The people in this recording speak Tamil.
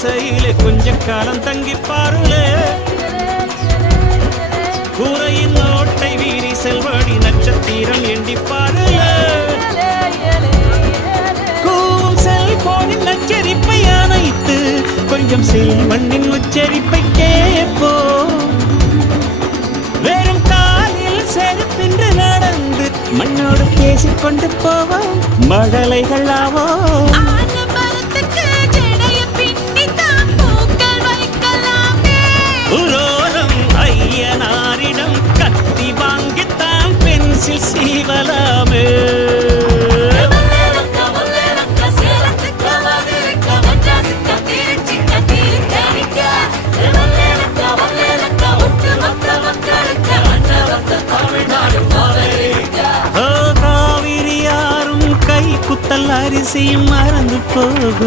குடிசையிலே கொஞ்ச காலம் தங்கி பாருலே கூரையின் ஓட்டை வீரி செல்வாடி நட்சத்திரம் எண்டி பாருலே கூவும் செல்போனின் நச்சரிப்பை அணைத்து கொஞ்சம் செல்வண்ணின் உச்சரிப்பை கேட்போ வெறும் காலில் செருப்பின்று நடந்து மண்ணோடு பேசிக்கொண்டு போவோம் மழலைகள் ஆவோம் ஐயனாரிடம் கத்தி வாங்கித்தான் பென்சில் சீவலாமே காவிரி யாரும் கை குத்தல் அரிசியும் மறந்து போகும்.